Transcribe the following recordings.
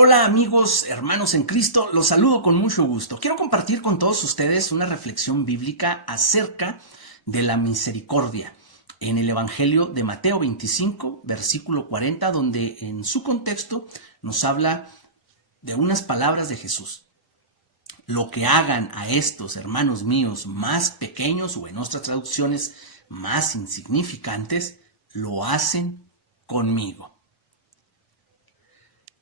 Hola amigos, hermanos en Cristo, los saludo con mucho gusto. Quiero compartir con todos ustedes una reflexión bíblica acerca de la misericordia en el Evangelio de Mateo 25, versículo 40, donde en su contexto nos habla de unas palabras de Jesús. Lo que hagan a estos hermanos míos más pequeños, o en otras traducciones más insignificantes, lo hacen conmigo.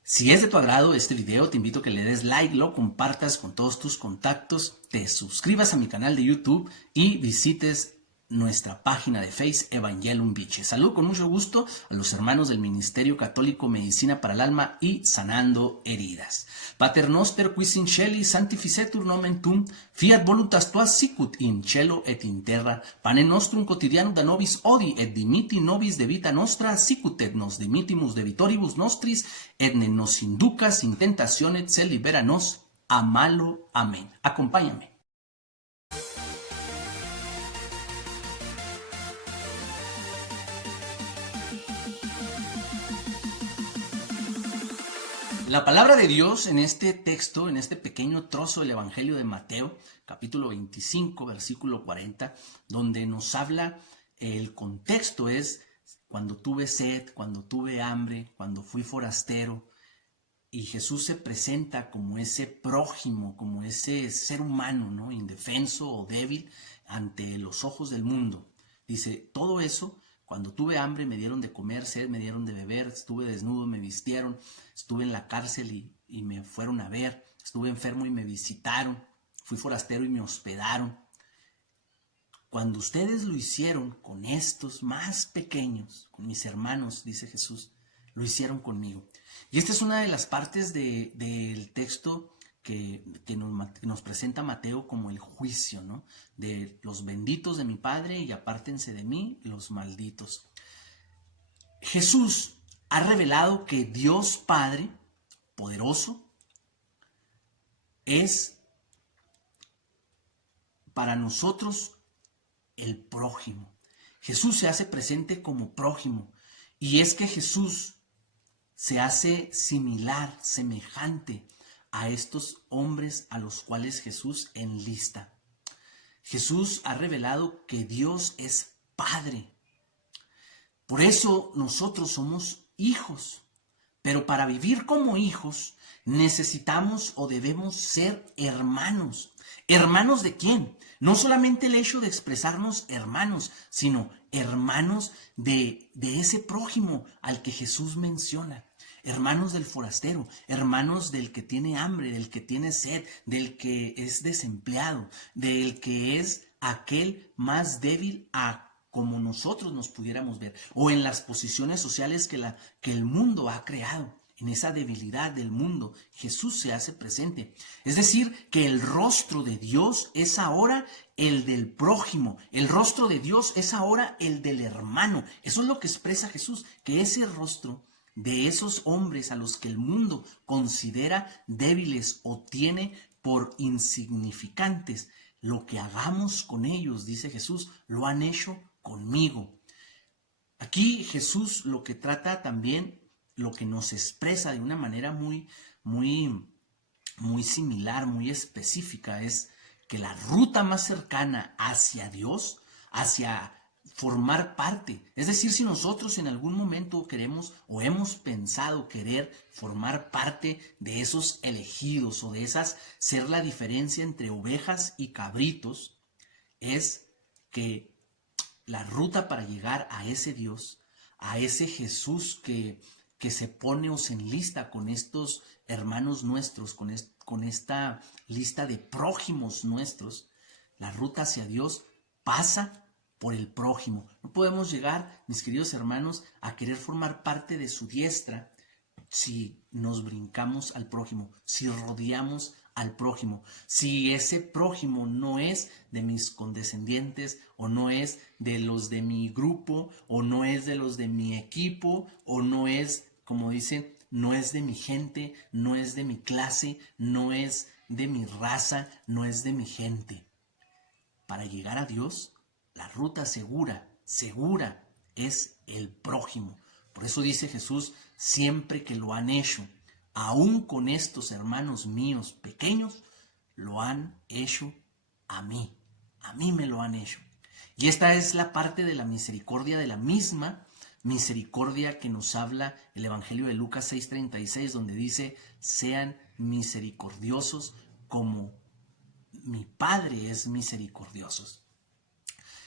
Si es de tu agrado este video, te invito a que le des like, lo compartas con todos tus contactos, te suscribas a mi canal de YouTube y visites nuestra página de Facebook Evangelium Vice. Saludo con mucho gusto a los hermanos del Ministerio Católico Medicina para el Alma y Sanando Heridas. Pater noster quis in celi sanctificetur nomen tuum, fiat voluntas tua sicut in cielo et in terra, pane nostrum quotidianum da nobis odi et dimitti nobis debita nostra, sicut et nos dimittimus debitoribus nostris, et ne nos inducas in tentationem, sed libera nos a malo. Amén. Acompáñame. La palabra de Dios en este texto, en este pequeño trozo del Evangelio de Mateo, capítulo 25, versículo 40, donde nos habla, el contexto es cuando tuve sed, cuando tuve hambre, cuando fui forastero, y Jesús se presenta como ese prójimo, como ese ser humano, ¿no?, indefenso o débil ante los ojos del mundo. Dice, todo eso. Cuando tuve hambre me dieron de comer, sed me dieron de beber, estuve desnudo, me vistieron, estuve en la cárcel y me fueron a ver, estuve enfermo y me visitaron, fui forastero y me hospedaron. Cuando ustedes lo hicieron con estos más pequeños, con mis hermanos, dice Jesús, lo hicieron conmigo. Y esta es una de las partes del texto que nos presenta Mateo como el juicio, ¿no?, de los benditos de mi Padre y apártense de mí los malditos. Jesús ha revelado que Dios Padre poderoso es para nosotros el prójimo. Jesús se hace presente como prójimo, y es que Jesús se hace similar, semejante a estos hombres a los cuales Jesús enlista. Jesús ha revelado que Dios es Padre. Por eso nosotros somos hijos. Pero para vivir como hijos necesitamos o debemos ser hermanos. ¿Hermanos de quién? No solamente el hecho de expresarnos hermanos, sino hermanos de ese prójimo al que Jesús menciona. Hermanos del forastero, hermanos del que tiene hambre, del que tiene sed, del que es desempleado, del que es aquel más débil a como nosotros nos pudiéramos ver, o en las posiciones sociales que el mundo ha creado. En esa debilidad del mundo, Jesús se hace presente. Es decir, que el rostro de Dios es ahora el del prójimo. El rostro de Dios es ahora el del hermano. Eso es lo que expresa Jesús, que ese rostro de esos hombres a los que el mundo considera débiles o tiene por insignificantes, lo que hagamos con ellos, dice Jesús, lo han hecho conmigo. Aquí Jesús lo que trata también, lo que nos expresa de una manera muy similar, muy específica, es que la ruta más cercana hacia Dios, hacia formar parte, es decir, si nosotros en algún momento queremos o hemos pensado querer formar parte de esos elegidos o de esas, ser la diferencia entre ovejas y cabritos, es que la ruta para llegar a ese Dios, a ese Jesús que se pone o se enlista con estos hermanos nuestros, con esta lista de prójimos nuestros, la ruta hacia Dios pasa por el prójimo. No podemos llegar, mis queridos hermanos, a querer formar parte de su diestra si nos brincamos al prójimo, si rodeamos al prójimo, si ese prójimo no es de mis condescendientes, o no es de los de mi grupo, o no es de los de mi equipo, o no es, como dicen, no es de mi gente, no es de mi clase, no es de mi raza, no es de mi gente. Para llegar a Dios, la ruta segura es el prójimo. Por eso dice Jesús, siempre que lo han hecho aún con estos hermanos míos pequeños, lo han hecho a mí me lo han hecho. Y esta es la parte de la misericordia, de la misma misericordia que nos habla el Evangelio de Lucas 6:36, donde dice, sean misericordiosos como mi Padre es misericordioso.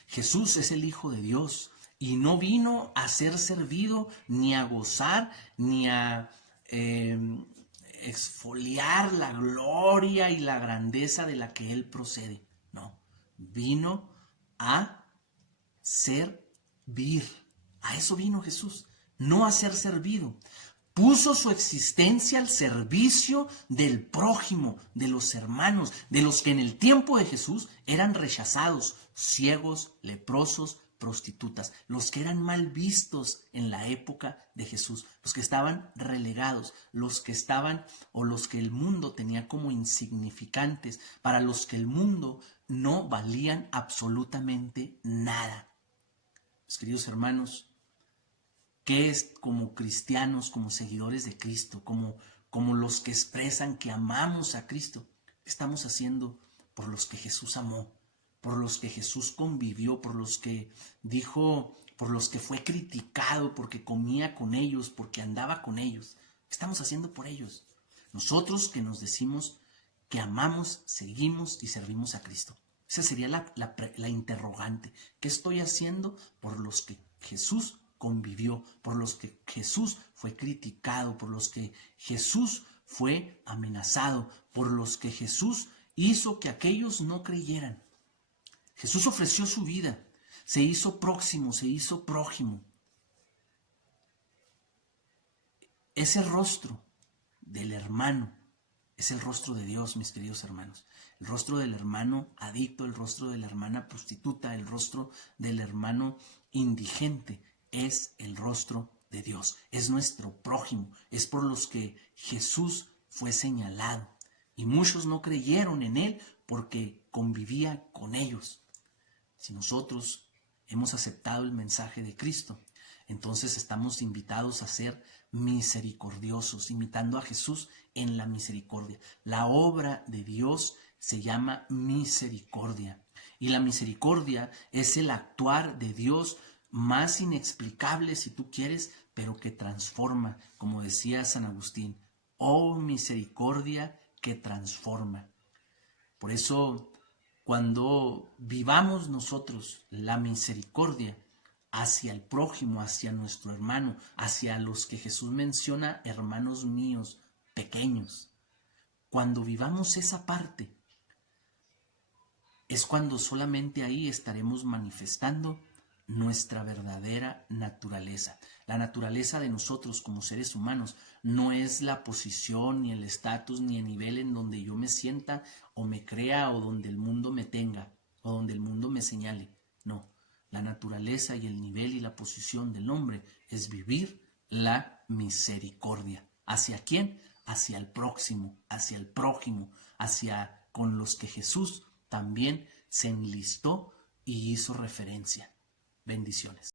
Jesús es el Hijo de Dios y no vino a ser servido, ni a gozar, ni a exfoliar la gloria y la grandeza de la que Él procede. No, vino a servir. A eso vino Jesús, no a ser servido. Puso su existencia al servicio del prójimo, de los hermanos, de los que en el tiempo de Jesús eran rechazados, ciegos, leprosos, prostitutas, los que eran mal vistos en la época de Jesús, los que estaban relegados, los que estaban o los que el mundo tenía como insignificantes, para los que el mundo no valían absolutamente nada. Mis queridos hermanos, ¿qué es como cristianos, como seguidores de Cristo, como los que expresan que amamos a Cristo? ¿Qué estamos haciendo por los que Jesús amó, por los que Jesús convivió, por los que dijo, por los que fue criticado, porque comía con ellos, porque andaba con ellos? ¿Qué estamos haciendo por ellos? Nosotros que nos decimos que amamos, seguimos y servimos a Cristo. Esa sería la interrogante. ¿Qué estoy haciendo por los que Jesús convivió, por los que Jesús fue criticado, por los que Jesús fue amenazado, por los que Jesús hizo que aquellos no creyeran? Jesús ofreció su vida, se hizo próximo, se hizo prójimo. Ese rostro del hermano es el rostro de Dios, mis queridos hermanos. El rostro del hermano adicto, el rostro de la hermana prostituta, el rostro del hermano indigente es el rostro de Dios. Es nuestro prójimo, es por los que Jesús fue señalado. Y muchos no creyeron en Él porque convivía con ellos. Si nosotros hemos aceptado el mensaje de Cristo, entonces estamos invitados a ser misericordiosos, imitando a Jesús en la misericordia. La obra de Dios se llama misericordia. Y la misericordia es el actuar de Dios más inexplicable, si tú quieres, pero que transforma, como decía San Agustín. Oh, misericordia que transforma. Por eso, cuando vivamos nosotros la misericordia hacia el prójimo, hacia nuestro hermano, hacia los que Jesús menciona, hermanos míos, pequeños, cuando vivamos esa parte, es cuando solamente ahí estaremos manifestando nuestra verdadera naturaleza. La naturaleza de nosotros como seres humanos no es la posición, ni el estatus, ni el nivel en donde yo me sienta o me crea o donde el mundo me tenga o donde el mundo me señale. No, la naturaleza y el nivel y la posición del hombre es vivir la misericordia. ¿Hacia quién? Hacia el próximo, hacia el prójimo, hacia con los que Jesús también se enlistó y hizo referencia. Bendiciones.